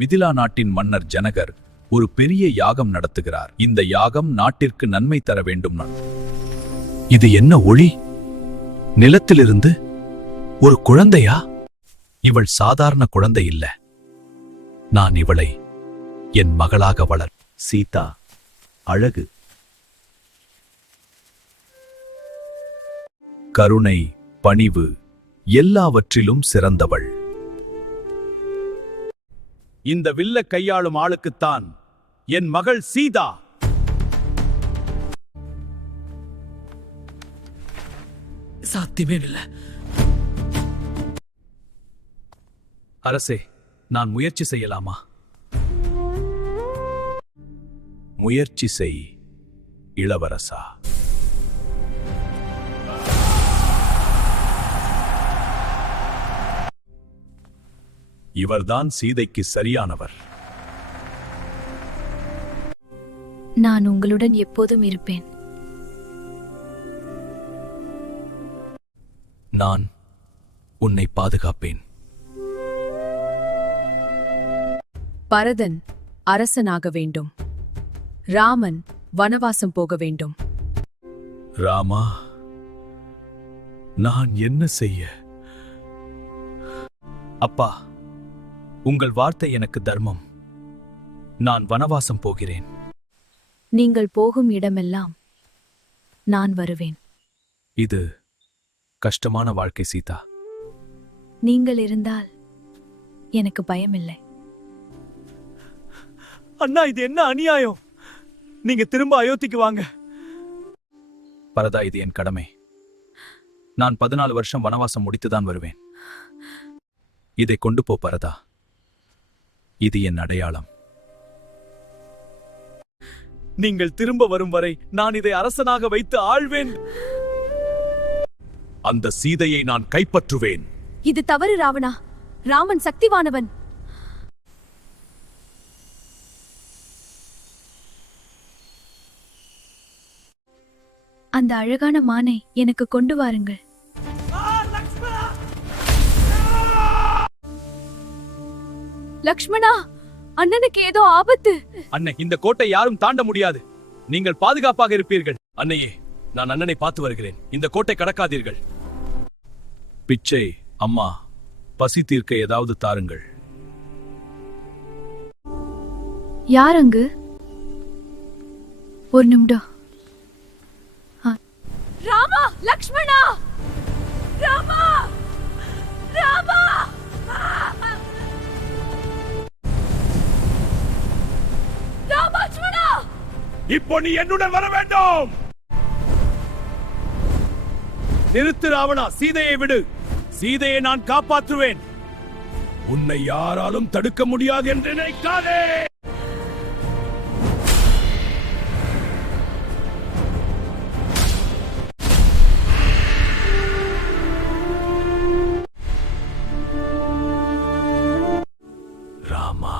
மிதிலா நாட்டின் மன்னர் ஜனகர் ஒரு பெரிய யாகம் நடத்துகிறார். இந்த யாகம் நாட்டிற்கு நன்மை தர வேண்டும். இது என்ன ஒளி? நிலத்திலிருந்து ஒரு குழந்தையா? இவள் சாதாரண குழந்தை இல்ல. நான் இவளை என் மகளாக வளர். சீதா அழகு, கருணை, பணிவு எல்லாவற்றிலும் சிறந்தவள். இந்த வில்ல கையாளும் ஆளுக்குத்தான் என் மகள் சீதா. சாத்தியமே இல்ல. அரசே, நான் முயற்சி செய்யலாமா? முயற்சி செய் இளவரசா. இவர்தான் சீதைக்கு சரியானவர். நான் உங்களுடன் எப்போதும் இருப்பேன். நான் உன்னை பாதுகாப்பேன். பரதன் அரசனாக வேண்டும். ராமன் வனவாசம் போக வேண்டும். ராமா, நான் என்ன செய்ய? அப்பா, உங்கள் வார்த்தை எனக்கு தர்மம். நான் வனவாசம் போகிறேன். நீங்கள் போகும் இடமெல்லாம் நான் வருவேன். இது கஷ்டமான வாழ்க்கை சீதா. நீங்கள் இருந்தால் எனக்கு பயமில்லை. அண்ணா, இது என்ன அநியாயம்? நீங்க திரும்ப அயோத்திக்கு வாங்க. பரதா, இது என் கடமை. நான் 14 வருஷம் வனவாசம் முடித்துதான் வருவேன். இதை கொண்டு போ பரதா. இது என் அடையாளம். நீங்கள் திரும்ப வரும் வரை நான் இதை அரசனாக வைத்து ஆள்வேன். அந்த சீதையை நான் கைப்பற்றுவேன். இது தவறு ராவணா. ராமன் சக்திவானவன். அந்த அழகான மானை எனக்கு கொண்டு வாருங்கள். லக்ஷ்மணா, அண்ணனுக்கு ஏதோ ஆபத்து. அன்னை, இந்த கோட்டை யாரும் தாண்ட முடியாது. நீங்கள் பாதுகாப்பாக இருப்பீர்கள். அன்னையே, நான் அண்ணனை பார்த்து வருகிறேன். இந்த கோட்டை கடக்காதீர்கள். பிச்சை, அம்மா, பசி தீர்க்க ஏதாவது தாருங்கள். யார் அங்கு? ஒரு நிமிடம். ராமா, லக்ஷ்மணா, ராமா, ராமா. ராமாச்மணா, இப்போ நீ என்னுடன் வர வேண்டும். நிறுத்து ராவணா, சீதையை விடு. சீதையை நான் காப்பாற்றுவேன். உன்னை யாராலும் தடுக்க முடியாது என்று நினைக்காதே. ராமா,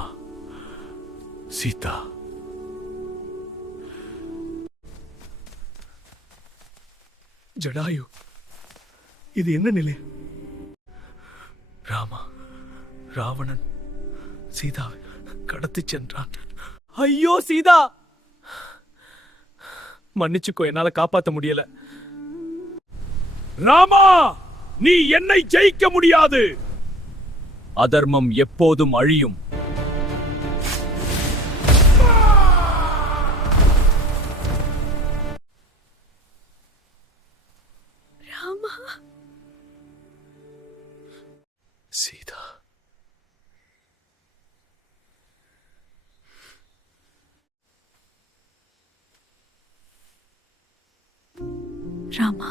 சீதா, ஜடாயு, இது என்ன நிலை? ராமா, ராவணன் சீதாவை கடத்திச் சென்றான். ஐயோ சீதா, மன்னிச்சுக்கோ, என்னால காப்பாத்த முடியல. ராமா, நீ என்னை ஜெயிக்க முடியாது. அதர்மம் எப்போதும் அழியும். ராமா, சீதா, ராமா.